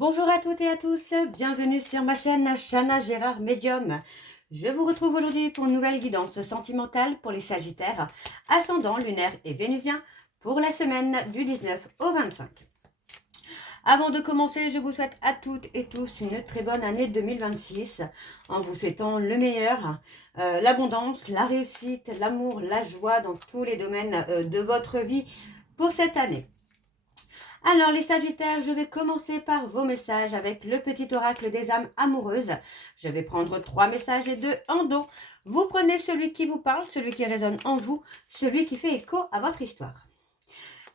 Bonjour à toutes et à tous, bienvenue sur ma chaîne Chana Gérard Médium. Je vous retrouve aujourd'hui pour une nouvelle guidance sentimentale pour les Sagittaires, ascendant lunaire et vénusien pour la semaine du 19 au 25. Avant de commencer, je vous souhaite à toutes et tous une très bonne année 2026 en vous souhaitant le meilleur, l'abondance, la réussite, l'amour, la joie dans tous les domaines de votre vie pour cette année. Alors les Sagittaires, je vais commencer par vos messages avec le petit oracle des âmes amoureuses. Je vais prendre 3 messages et 2 en dos. Vous prenez celui qui vous parle, celui qui résonne en vous, celui qui fait écho à votre histoire.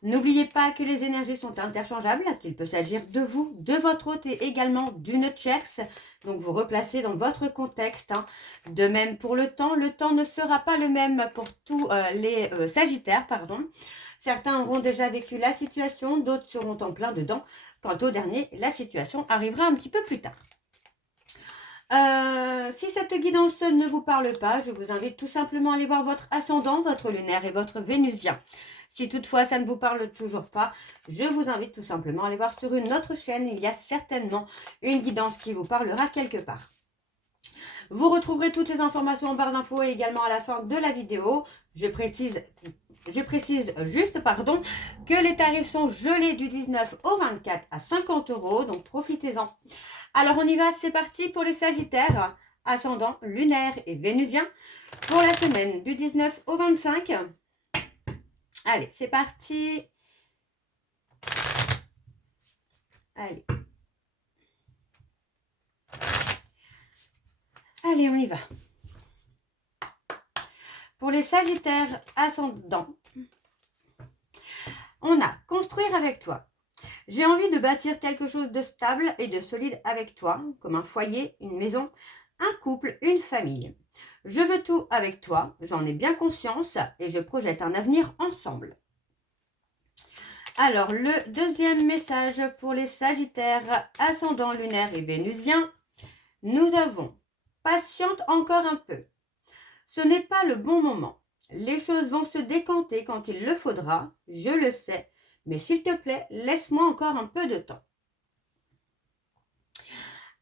N'oubliez pas que les énergies sont interchangeables, qu'il peut s'agir de vous, de votre hôte et également d'une tierce. Donc vous replacez dans votre contexte. De même pour le temps ne sera pas le même pour tous les Sagittaires, Certains auront déjà vécu la situation, d'autres seront en plein dedans. Quant au dernier, la situation arrivera un petit peu plus tard. Si cette guidance ne vous parle pas, je vous invite tout simplement à aller voir votre ascendant, votre lunaire et votre vénusien. Si toutefois ça ne vous parle toujours pas, je vous invite tout simplement à aller voir sur une autre chaîne. Il y a certainement une guidance qui vous parlera quelque part. Vous retrouverez toutes les informations en barre d'infos et également à la fin de la vidéo. Je précise juste que les tarifs sont gelés du 19 au 24 à 50 €, donc profitez-en. Alors on y va, c'est parti pour les Sagittaires, ascendant lunaire et vénusien, pour la semaine du 19 au 25. Allez, c'est parti. Allez. Allez, on y va. Pour les Sagittaires ascendants, on a construire avec toi. J'ai envie de bâtir quelque chose de stable et de solide avec toi, comme un foyer, une maison, un couple, une famille. Je veux tout avec toi, j'en ai bien conscience et je projette un avenir ensemble. Alors, le deuxième message pour les Sagittaires ascendant lunaire et vénusien, nous avons patiente encore un peu. Ce n'est pas le bon moment. Les choses vont se décanter quand il le faudra, je le sais, mais s'il te plaît, laisse-moi encore un peu de temps.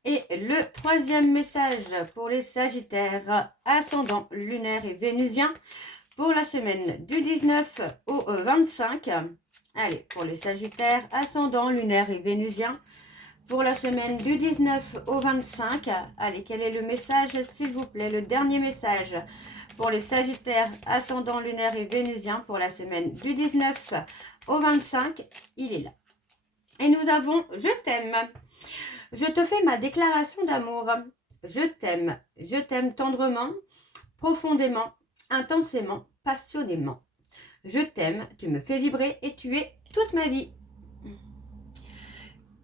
Et le troisième message pour les Sagittaires ascendant lunaire et vénusien pour la semaine du 19 au 25. Allez, pour les Sagittaires ascendant lunaire et vénusien pour la semaine du 19 au 25. Allez, quel est le message, s'il vous plaît? Le dernier message pour les Sagittaires ascendant lunaire et vénusien pour la semaine du 19 au 25. Il est là. Et nous avons « Je t'aime ». Je te fais ma déclaration d'amour. Je t'aime tendrement, profondément, intensément, passionnément. Je t'aime, tu me fais vibrer et tu es toute ma vie.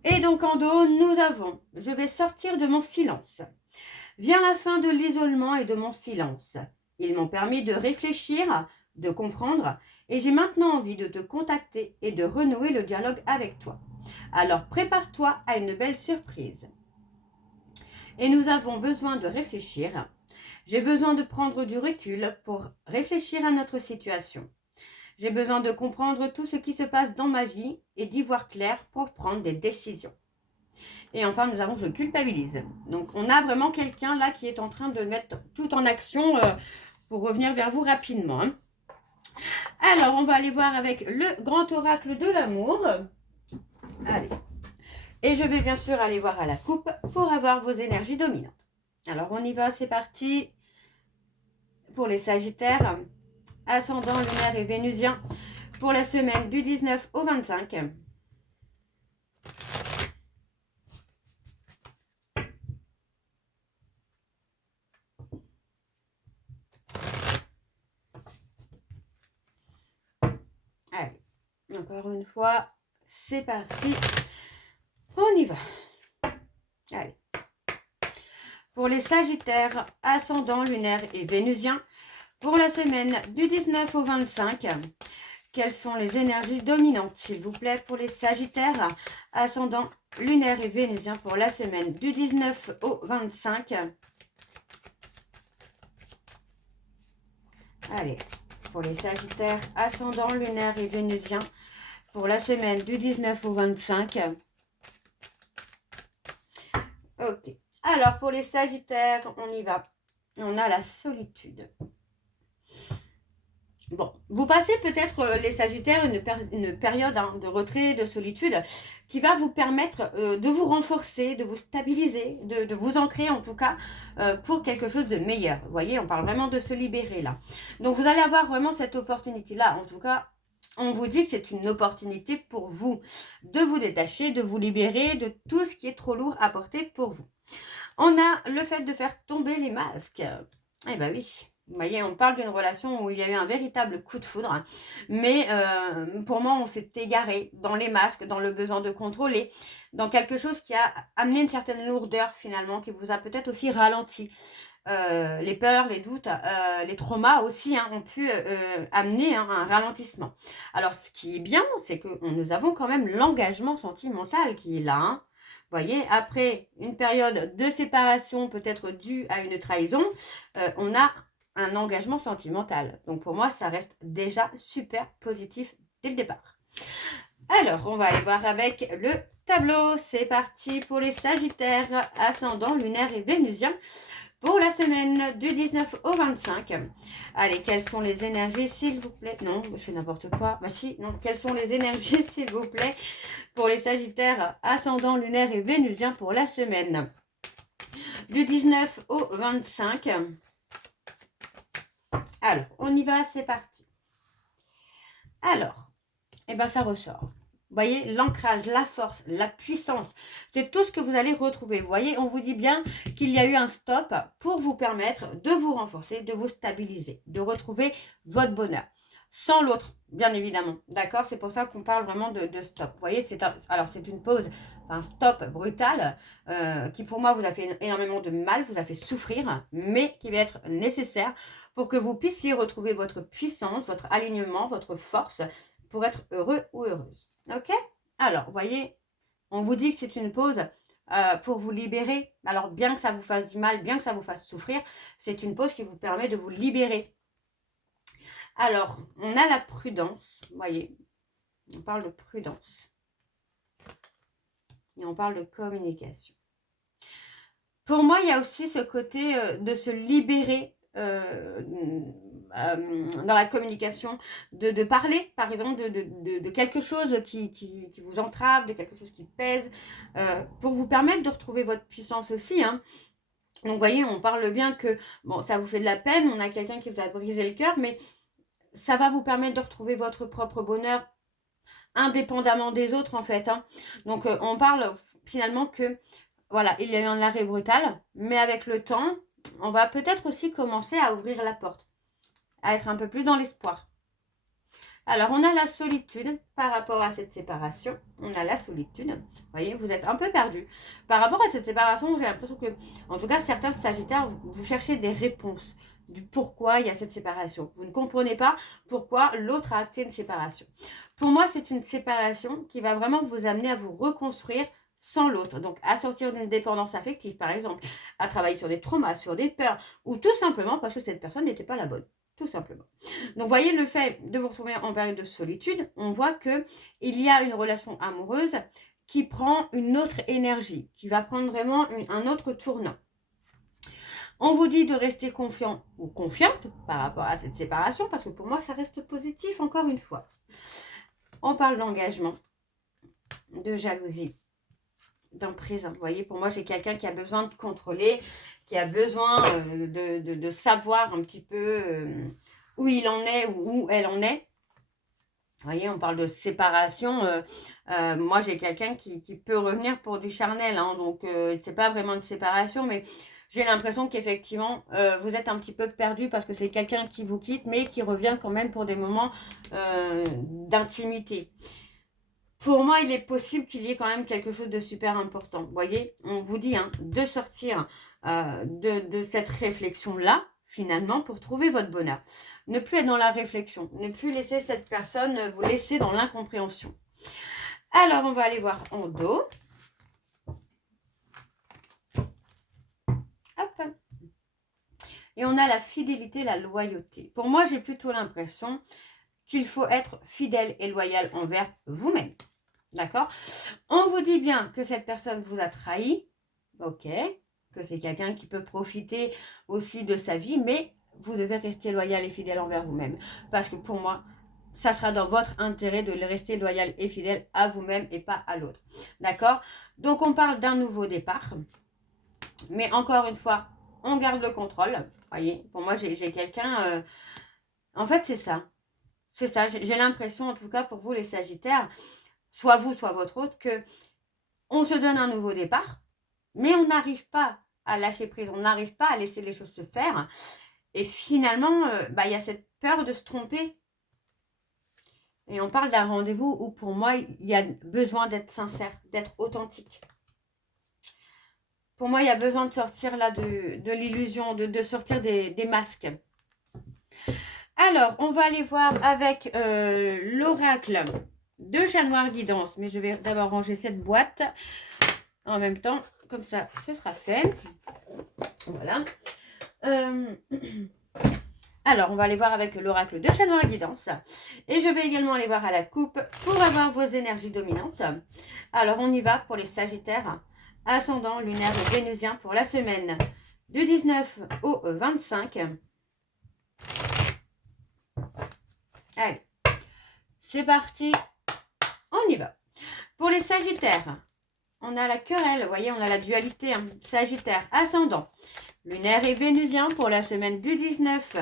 Et donc en dos, nous avons « Je vais sortir de mon silence ». Vient la fin de l'isolement et de mon silence. Ils m'ont permis de réfléchir, de comprendre, et j'ai maintenant envie de te contacter et de renouer le dialogue avec toi. Alors prépare-toi à une belle surprise. Et nous avons besoin de réfléchir. J'ai besoin de prendre du recul pour réfléchir à notre situation. J'ai besoin de comprendre tout ce qui se passe dans ma vie et d'y voir clair pour prendre des décisions. Et enfin, nous avons « Je culpabilise ». Donc, on a vraiment quelqu'un là qui est en train de mettre tout en action pour revenir vers vous rapidement. Alors, on va aller voir avec le grand oracle de l'amour. Allez. Et je vais bien sûr aller voir à la coupe pour avoir vos énergies dominantes. Alors, on y va, c'est parti. Pour les Sagittaires, ascendant lunaire et vénusien, pour la semaine du 19 au 25. Allez, encore une fois, c'est parti. On y va. Allez. Pour les Sagittaires, ascendant lunaire et vénusien, pour la semaine du 19 au 25, quelles sont les énergies dominantes, s'il vous plaît, pour les Sagittaires, ascendant lunaire et vénusien, pour la semaine du 19 au 25. Allez, pour les Sagittaires, ascendant lunaire et vénusien, pour la semaine du 19 au 25. Ok. Alors, pour les Sagittaires, on y va. On a la solitude. Bon, vous passez peut-être, les Sagittaires, une période de retrait, de solitude, qui va vous permettre de vous renforcer, de vous stabiliser, de vous ancrer en tout cas pour quelque chose de meilleur. Vous voyez, on parle vraiment de se libérer là. Donc vous allez avoir vraiment cette opportunité-là. En tout cas, on vous dit que c'est une opportunité pour vous de vous détacher, de vous libérer de tout ce qui est trop lourd à porter pour vous. On a le fait de faire tomber les masques. Eh ben oui. Vous voyez, on parle d'une relation où il y a eu un véritable coup de foudre. Mais pour moi, on s'est égaré dans les masques, dans le besoin de contrôler, dans quelque chose qui a amené une certaine lourdeur finalement, qui vous a peut-être aussi ralenti. Les peurs, les doutes, les traumas aussi ont pu amener un ralentissement. Alors, ce qui est bien, c'est que nous avons quand même l'engagement sentimental qui est là. Vous voyez, après une période de séparation peut-être due à une trahison, on a un engagement sentimental. Donc pour moi, ça reste déjà super positif dès le départ. Alors, on va aller voir avec le tableau. C'est parti pour les Sagittaires, ascendant, lunaire et vénusien. Pour la semaine du 19 au 25. Allez, quelles sont les énergies, s'il vous plaît? Non, je fais n'importe quoi. Bah si, non. Quelles sont les énergies, s'il vous plaît, pour les Sagittaires, ascendant, lunaire et vénusien pour la semaine du 19 au 25. Alors, on y va, c'est parti. Alors, eh ben ça ressort. Vous voyez, l'ancrage, la force, la puissance, c'est tout ce que vous allez retrouver. Vous voyez, on vous dit bien qu'il y a eu un stop pour vous permettre de vous renforcer, de vous stabiliser, de retrouver votre bonheur. Sans l'autre, bien évidemment. D'accord? C'est pour ça qu'on parle vraiment de stop. Vous voyez, c'est une pause, un stop brutal qui pour moi vous a fait énormément de mal, vous a fait souffrir, mais qui va être nécessaire pour que vous puissiez retrouver votre puissance, votre alignement, votre force, pour être heureux ou heureuse. Ok? Alors, vous voyez, on vous dit que c'est une pause pour vous libérer. Alors, bien que ça vous fasse du mal, bien que ça vous fasse souffrir, c'est une pause qui vous permet de vous libérer. Alors, on a la prudence. Vous voyez, on parle de prudence. Et on parle de communication. Pour moi, il y a aussi ce côté de se libérer dans la communication, de parler, par exemple, de quelque chose qui vous entrave, de quelque chose qui pèse, pour vous permettre de retrouver votre puissance aussi. Donc, vous voyez, on parle bien que, bon, ça vous fait de la peine, on a quelqu'un qui vous a brisé le cœur, mais ça va vous permettre de retrouver votre propre bonheur indépendamment des autres, en fait. Donc, on parle finalement que, voilà, il y a eu un arrêt brutal, mais avec le temps, on va peut-être aussi commencer à ouvrir la porte, à être un peu plus dans l'espoir. Alors, on a la solitude par rapport à cette séparation. On a la solitude. Vous voyez, vous êtes un peu perdu. Par rapport à cette séparation, j'ai l'impression que, en tout cas, certains Sagittaires, vous cherchez des réponses du pourquoi il y a cette séparation. Vous ne comprenez pas pourquoi l'autre a acté une séparation. Pour moi, c'est une séparation qui va vraiment vous amener à vous reconstruire sans l'autre. Donc, à sortir d'une dépendance affective, par exemple, à travailler sur des traumas, sur des peurs, ou tout simplement parce que cette personne n'était pas la bonne. Tout simplement. Donc, voyez, le fait de vous retrouver en période de solitude, on voit qu'il y a une relation amoureuse qui prend une autre énergie, qui va prendre vraiment un autre tournant. On vous dit de rester confiant ou confiante par rapport à cette séparation, parce que pour moi, ça reste positif, encore une fois. On parle d'engagement, de jalousie, d'emprise. Vous voyez, pour moi, j'ai quelqu'un qui a besoin de contrôler, qui a besoin de savoir un petit peu où il en est ou où elle en est. Vous voyez, on parle de séparation. Moi, j'ai quelqu'un qui peut revenir pour du charnel. Donc, c'est pas vraiment une séparation, mais j'ai l'impression qu'effectivement, vous êtes un petit peu perdu parce que c'est quelqu'un qui vous quitte, mais qui revient quand même pour des moments d'intimité. Pour moi, il est possible qu'il y ait quand même quelque chose de super important. Vous voyez, on vous dit de sortir de cette réflexion-là, finalement, pour trouver votre bonheur. Ne plus être dans la réflexion, ne plus laisser cette personne vous laisser dans l'incompréhension. Alors, on va aller voir en dos. Hop. Et on a la fidélité, la loyauté. Pour moi, j'ai plutôt l'impression qu'il faut être fidèle et loyal envers vous-même. D'accord? On vous dit bien que cette personne vous a trahi. ok, que c'est quelqu'un qui peut profiter aussi de sa vie, mais vous devez rester loyal et fidèle envers vous-même. Parce que pour moi, ça sera dans votre intérêt de rester loyal et fidèle à vous-même et pas à l'autre. D'accord? Donc, on parle d'un nouveau départ. Mais encore une fois, on garde le contrôle. Voyez, pour moi, j'ai quelqu'un... en fait, c'est ça. C'est ça. J'ai l'impression, en tout cas, pour vous, les Sagittaires, soit vous, soit votre autre, que on se donne un nouveau départ, mais on n'arrive pas à lâcher prise. On n'arrive pas à laisser les choses se faire. Et finalement, y a cette peur de se tromper. Et on parle d'un rendez-vous où, pour moi, il y a besoin d'être sincère, d'être authentique. Pour moi, il y a besoin de sortir là de l'illusion, de sortir des masques. Alors, on va aller voir avec l'oracle de Chat Noir Guidance. Mais je vais d'abord ranger cette boîte en même temps. Comme ça, ce sera fait. Voilà. Alors, on va aller voir avec l'oracle de Chat Noir Guidance. Et je vais également aller voir à la coupe pour avoir vos énergies dominantes. Alors, on y va pour les Sagittaires. Ascendant, lunaire et vénusien pour la semaine du 19 au 25. Allez, c'est parti. On y va. Pour les Sagittaires, on a la querelle, vous voyez, on a la dualité. Hein. Sagittaire, ascendant, lunaire et vénusien pour la semaine du 19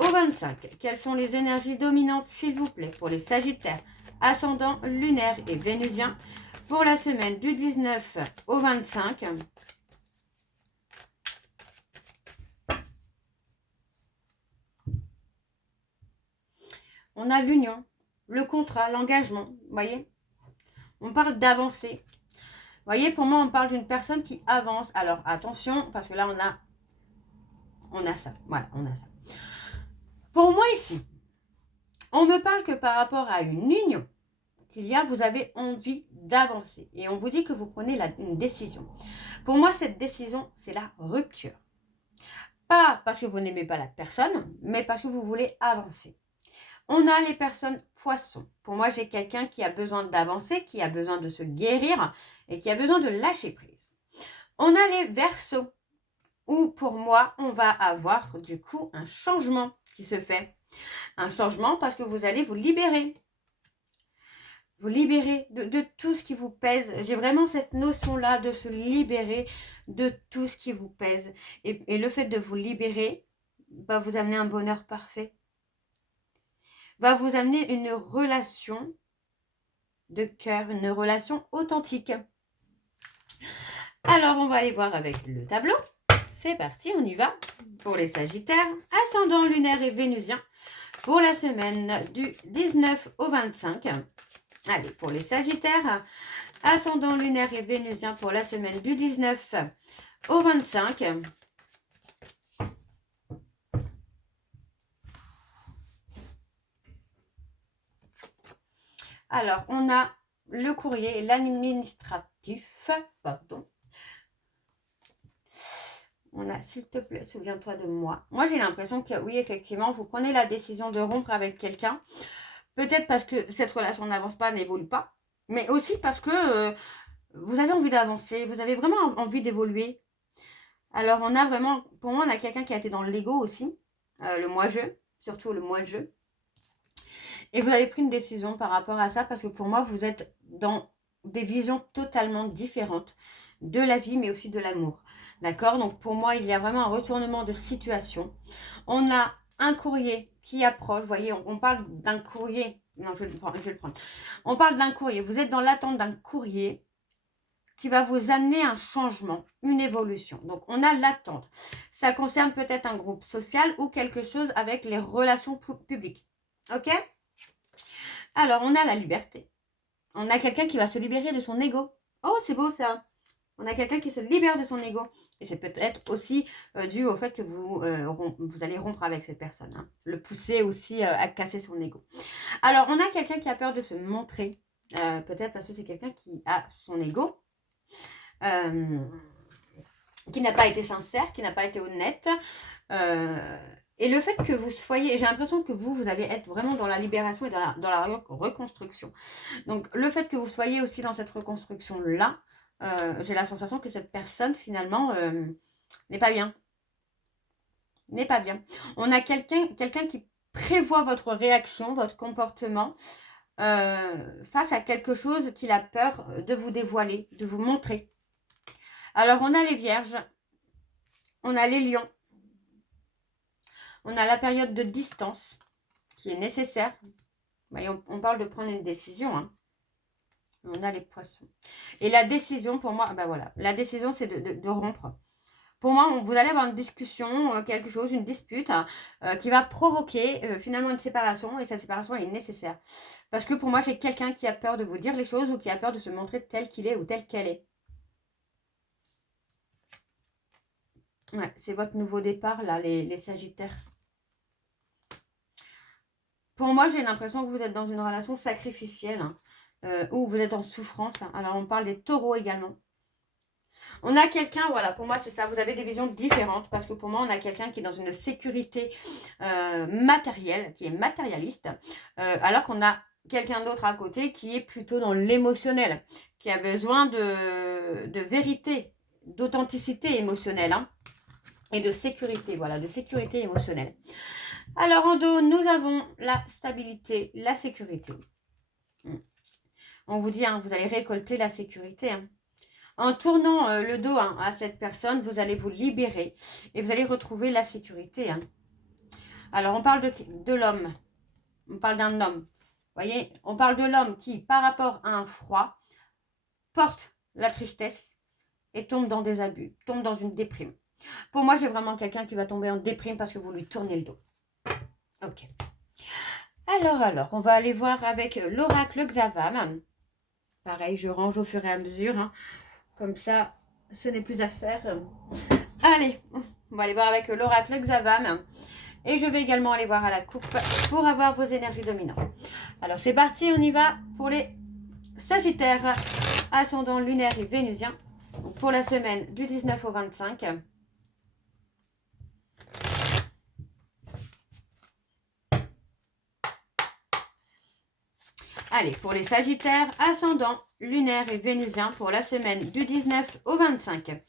au 25. Quelles sont les énergies dominantes, s'il vous plaît, pour les Sagittaires, ascendant, lunaire et vénusien pour la semaine du 19 au 25. On a l'union, le contrat, l'engagement, vous voyez. On parle d'avancer. Vous voyez, pour moi, on parle d'une personne qui avance. Alors, attention, parce que là, on a ça. Voilà, on a ça. Pour moi, ici, on me parle que par rapport à une union qu'il y a, vous avez envie d'avancer. Et on vous dit que vous prenez une décision. Pour moi, cette décision, c'est la rupture. Pas parce que vous n'aimez pas la personne, mais parce que vous voulez avancer. On a les personnes poissons. Pour moi, j'ai quelqu'un qui a besoin d'avancer, qui a besoin de se guérir et qui a besoin de lâcher prise. On a les Verseaux, où pour moi, on va avoir du coup un changement qui se fait. Un changement parce que vous allez vous libérer. Vous libérer de tout ce qui vous pèse. J'ai vraiment cette notion-là de se libérer de tout ce qui vous pèse. Et le fait de vous libérer va vous amener un bonheur parfait. Va vous amener une relation de cœur, une relation authentique. Alors, on va aller voir avec le tableau. C'est parti, on y va. Pour les Sagittaires, ascendant lunaire et vénusien, pour la semaine du 19 au 25. Allez, pour les Sagittaires, ascendant lunaire et vénusien, pour la semaine du 19 au 25. Alors, on a le courrier, l'administratif, pardon. On a, s'il te plaît, souviens-toi de moi. Moi, j'ai l'impression que, oui, effectivement, vous prenez la décision de rompre avec quelqu'un. Peut-être parce que cette relation n'avance pas, n'évolue pas. Mais aussi parce que vous avez envie d'avancer. Vous avez vraiment envie d'évoluer. Alors, on a vraiment, pour moi, on a quelqu'un qui a été dans l'ego aussi. Le moi-je, surtout le moi-je. Et vous avez pris une décision par rapport à ça parce que pour moi, vous êtes dans des visions totalement différentes de la vie, mais aussi de l'amour. D'accord? Donc, pour moi, il y a vraiment un retournement de situation. On a un courrier qui approche. Vous voyez, on parle d'un courrier. Non, je vais le prendre. On parle d'un courrier. Vous êtes dans l'attente d'un courrier qui va vous amener un changement, une évolution. Donc, on a l'attente. Ça concerne peut-être un groupe social ou quelque chose avec les relations publiques. OK? Alors, on a la liberté. On a quelqu'un qui va se libérer de son ego. Oh, c'est beau ça. On a quelqu'un qui se libère de son ego. Et c'est peut-être aussi dû au fait que vous allez rompre avec cette personne. Hein. Le pousser aussi à casser son ego. Alors, on a quelqu'un qui a peur de se montrer. Peut-être parce que c'est quelqu'un qui a son ego. Qui n'a pas été sincère, qui n'a pas été honnête. Et le fait que vous soyez, j'ai l'impression que vous allez être vraiment dans la libération et dans la reconstruction. Donc, le fait que vous soyez aussi dans cette reconstruction-là, j'ai la sensation que cette personne, finalement, n'est pas bien. N'est pas bien. On a quelqu'un qui prévoit votre réaction, votre comportement, face à quelque chose qu'il a peur de vous dévoiler, de vous montrer. Alors, on a les vierges, on a les lions, on a la période de distance qui est nécessaire. Voyez, on parle de prendre une décision, hein. On a les poissons. Et la décision, pour moi, ben voilà, la décision, c'est de rompre. Pour moi, vous allez avoir une discussion, quelque chose, une dispute, qui va provoquer finalement une séparation. Et cette séparation est nécessaire. Parce que pour moi, j'ai quelqu'un qui a peur de vous dire les choses ou qui a peur de se montrer tel qu'il est ou telle qu'elle est. Ouais, c'est votre nouveau départ, là, les Sagittaires. Pour moi, j'ai l'impression que vous êtes dans une relation sacrificielle, hein, où vous êtes en souffrance. Hein. Alors, on parle des taureaux également. On a quelqu'un, voilà, pour moi, c'est ça. Vous avez des visions différentes parce que pour moi, on a quelqu'un qui est dans une sécurité matérielle, qui est matérialiste, alors qu'on a quelqu'un d'autre à côté qui est plutôt dans l'émotionnel, qui a besoin de vérité, d'authenticité émotionnelle, hein, et de sécurité, voilà, de sécurité émotionnelle. Alors, en dos, nous avons la stabilité, la sécurité. On vous dit, hein, vous allez récolter la sécurité. Hein. En tournant le dos hein, à cette personne, vous allez vous libérer et vous allez retrouver la sécurité. Hein. Alors, on parle de l'homme. On parle d'un homme. Vous voyez, on parle de l'homme qui, par rapport à un froid, porte la tristesse et tombe dans des abus, tombe dans une déprime. Pour moi, j'ai vraiment quelqu'un qui va tomber en déprime parce que vous lui tournez le dos. Ok. Alors, on va aller voir avec l'oracle Xavam. Pareil, je range au fur et à mesure. Hein. Comme ça, ce n'est plus à faire. Allez, on va aller voir avec l'oracle Xavam. Et je vais également aller voir à la coupe pour avoir vos énergies dominantes. Alors, c'est parti, on y va pour les Sagittaires, ascendant lunaire et vénusien. Pour la semaine du 19 au 25. Allez, pour les Sagittaires, ascendant lunaire et vénusien pour la semaine du 19 au 25.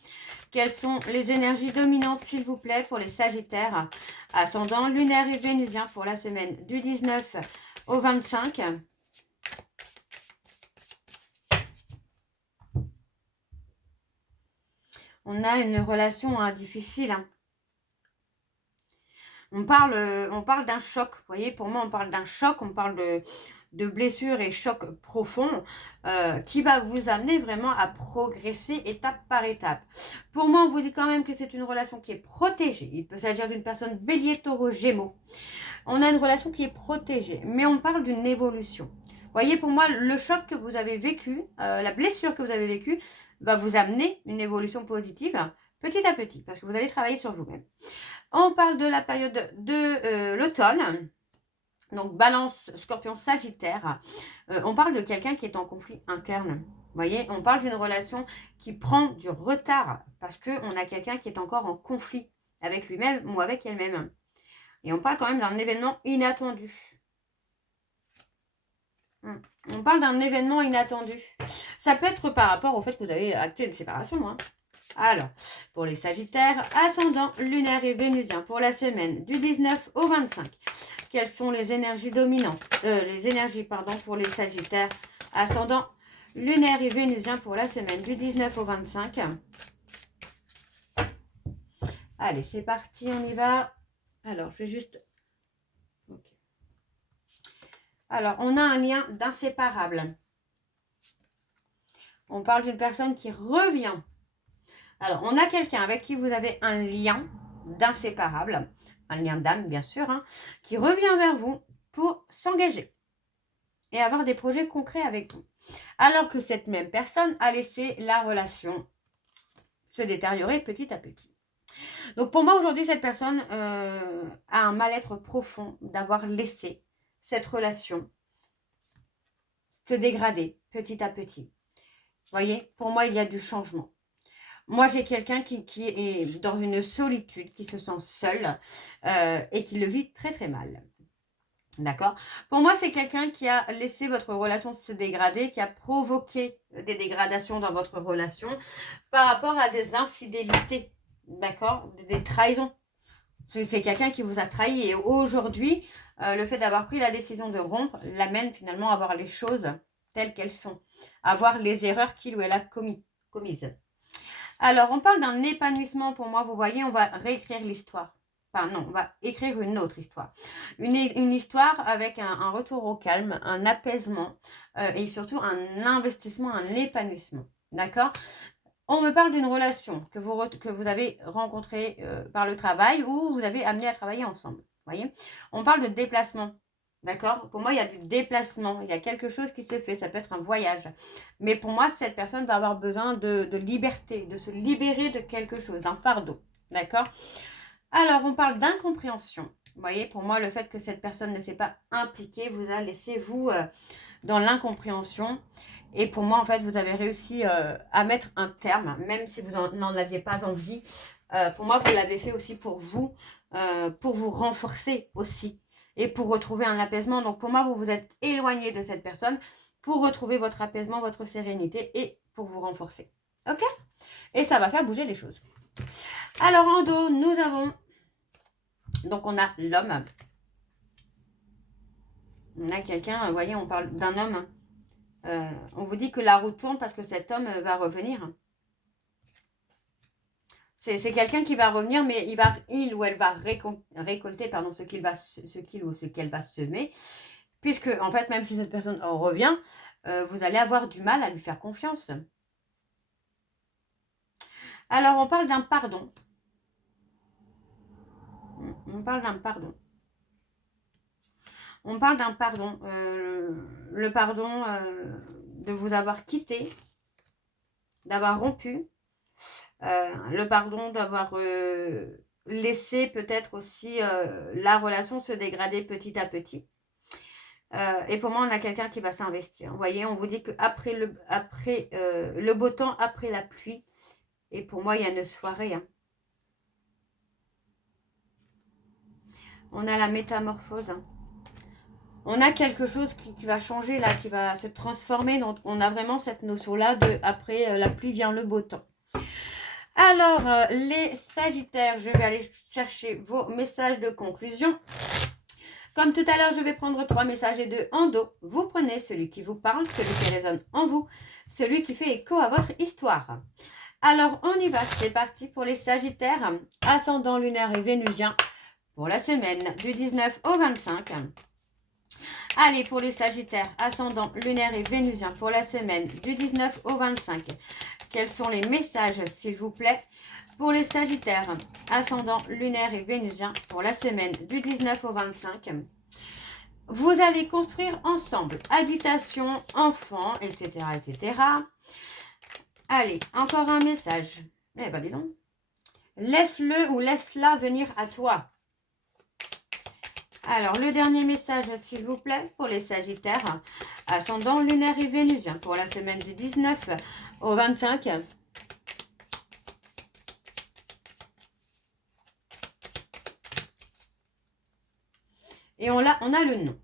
Quelles sont les énergies dominantes, s'il vous plaît, pour les Sagittaires, ascendant lunaire et vénusien pour la semaine du 19 au 25. On a une relation difficile. Hein. On parle d'un choc. Vous voyez, pour moi, on parle d'un choc. On parle de blessures et chocs profonds qui va vous amener vraiment à progresser étape par étape. Pour moi, on vous dit quand même que c'est une relation qui est protégée. Il peut s'agir d'une personne bélier, taureau, gémeaux. On a une relation qui est protégée, mais on parle d'une évolution. Vous voyez, pour moi, le choc que vous avez vécu, la blessure que vous avez vécue, va vous amener une évolution positive petit à petit, parce que vous allez travailler sur vous-même. On parle de la période de l'automne. Donc, balance, scorpion, sagittaire. On parle de quelqu'un qui est en conflit interne. Vous voyez, on parle d'une relation qui prend du retard parce qu'on a quelqu'un qui est encore en conflit avec lui-même ou avec elle-même. Et on parle quand même d'un événement inattendu. On parle d'un événement inattendu. Ça peut être par rapport au fait que vous avez acté une séparation. Hein. Alors, pour les Sagittaires, ascendant lunaire et vénusien pour la semaine du 19 au 25. Quelles sont les énergies dominantes pour les Sagittaires, ascendant lunaire et vénusien pour la semaine du 19 au 25. Allez, c'est parti, on y va. Alors, je vais juste... Okay. Alors, on a un lien d'inséparable. On parle d'une personne qui revient. Alors, on a quelqu'un avec qui vous avez un lien d'inséparable, un lien d'âme, bien sûr, hein, qui revient vers vous pour s'engager et avoir des projets concrets avec vous. Alors que cette même personne a laissé la relation se détériorer petit à petit. Donc, pour moi, aujourd'hui, cette personne a un mal-être profond d'avoir laissé cette relation se dégrader petit à petit. Vous voyez, pour moi, il y a du changement. Moi, j'ai quelqu'un qui est dans une solitude, qui se sent seul et qui le vit très très mal. D'accord? Pour moi, c'est quelqu'un qui a laissé votre relation se dégrader, qui a provoqué des dégradations dans votre relation par rapport à des infidélités, d'accord? Des trahisons. C'est quelqu'un qui vous a trahi et aujourd'hui, le fait d'avoir pris la décision de rompre l'amène finalement à voir les choses telles qu'elles sont, à voir les erreurs qu'il ou elle a commises. Alors, on parle d'un épanouissement pour moi, vous voyez, on va réécrire l'histoire. Enfin non, on va écrire une autre histoire. Une histoire avec un retour au calme, un apaisement et surtout un investissement, un épanouissement. D'accord? On me parle d'une relation que vous avez rencontrée par le travail ou vous avez amené à travailler ensemble. Voyez, on parle de déplacement. D'accord? Pour moi, il y a du déplacement. Il y a quelque chose qui se fait. Ça peut être un voyage. Mais pour moi, cette personne va avoir besoin de liberté, de se libérer de quelque chose, d'un fardeau. D'accord? Alors, on parle d'incompréhension. Vous voyez, pour moi, le fait que cette personne ne s'est pas impliquée vous a laissé, vous, dans l'incompréhension. Et pour moi, en fait, vous avez réussi à mettre un terme, même si vous n'en aviez pas envie. Pour moi, vous l'avez fait aussi pour vous renforcer aussi. Et pour retrouver un apaisement. Donc, pour moi, vous vous êtes éloigné de cette personne pour retrouver votre apaisement, votre sérénité et pour vous renforcer. Ok? Et ça va faire bouger les choses. Alors, en dos, nous avons... Donc, on a l'homme. On a quelqu'un, vous voyez, on parle d'un homme. On vous dit que la roue tourne parce que cet homme va revenir. C'est quelqu'un qui va revenir, mais il ou elle va récolter ce qu'il ou ce qu'elle va semer. Puisque, en fait, même si cette personne revient, vous allez avoir du mal à lui faire confiance. Alors, on parle d'un pardon. On parle d'un pardon. On parle d'un pardon. Le pardon de vous avoir quitté, d'avoir rompu. Le pardon d'avoir laissé peut-être aussi la relation se dégrader petit à petit. Et pour moi, on a quelqu'un qui va s'investir. Vous voyez, on vous dit qu'après le beau temps, après la pluie, et pour moi, il y a une soirée. Hein. On a la métamorphose. Hein. On a quelque chose qui va changer là, qui va se transformer. Donc, on a vraiment cette notion-là de après la pluie vient le beau temps. Alors, les Sagittaires, je vais aller chercher vos messages de conclusion. Comme tout à l'heure, je vais prendre 3 messages et 2 en dos. Vous prenez celui qui vous parle, celui qui résonne en vous, celui qui fait écho à votre histoire. Alors, on y va. C'est parti pour les Sagittaires, ascendant lunaire et vénusien, pour la semaine du 19 au 25. Allez, pour les Sagittaires, ascendant lunaire et vénusien, pour la semaine du 19 au 25. Quels sont les messages, s'il vous plaît, pour les Sagittaires, ascendant lunaire et vénusien, pour la semaine du 19 au 25. Vous allez construire ensemble, habitation, enfants, etc., etc. Allez, encore un message. Eh ben, dis donc. Laisse-le ou laisse-la venir à toi. Alors, le dernier message, s'il vous plaît, pour les Sagittaires, ascendant lunaire et vénusien, pour la semaine du 19 au 25. Et on a le nom.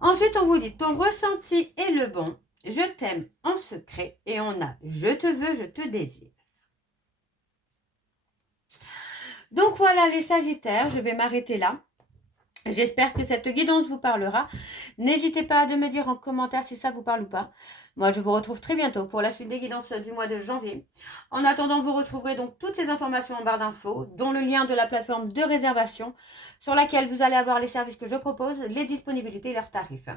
Ensuite, on vous dit, ton ressenti est le bon. Je t'aime en secret. Et on a, je te veux, je te désire. Donc voilà les Sagittaires, je vais m'arrêter là. J'espère que cette guidance vous parlera. N'hésitez pas à me dire en commentaire si ça vous parle ou pas. Moi, je vous retrouve très bientôt pour la suite des guidances du mois de janvier. En attendant, vous retrouverez donc toutes les informations en barre d'infos, dont le lien de la plateforme de réservation sur laquelle vous allez avoir les services que je propose, les disponibilités et leurs tarifs.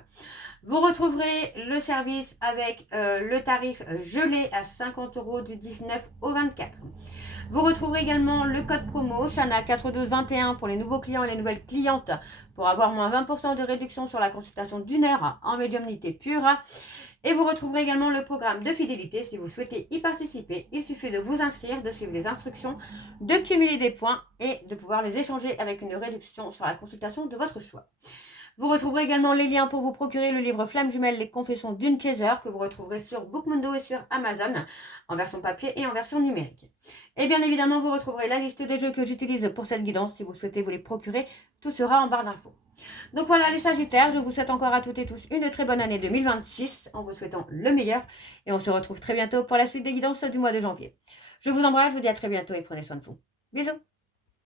Vous retrouverez le service avec le tarif gelé à 50 € du 19 au 24. Vous retrouverez également le code promo Chana41221 pour les nouveaux clients et les nouvelles clientes pour avoir moins 20% de réduction sur la consultation d'1 heure en médiumnité pure. Et vous retrouverez également le programme de fidélité. Si vous souhaitez y participer, il suffit de vous inscrire, de suivre les instructions, de cumuler des points et de pouvoir les échanger avec une réduction sur la consultation de votre choix. Vous retrouverez également les liens pour vous procurer le livre Flamme Jumelle, les confessions d'une chaser, que vous retrouverez sur Bookmundo et sur Amazon, en version papier et en version numérique. Et bien évidemment, vous retrouverez la liste des jeux que j'utilise pour cette guidance. Si vous souhaitez vous les procurer, tout sera en barre d'infos. Donc voilà les Sagittaires, je vous souhaite encore à toutes et tous une très bonne année 2026 en vous souhaitant le meilleur et on se retrouve très bientôt pour la suite des guidances du mois de janvier. Je vous embrasse, je vous dis à très bientôt et prenez soin de vous. Bisous.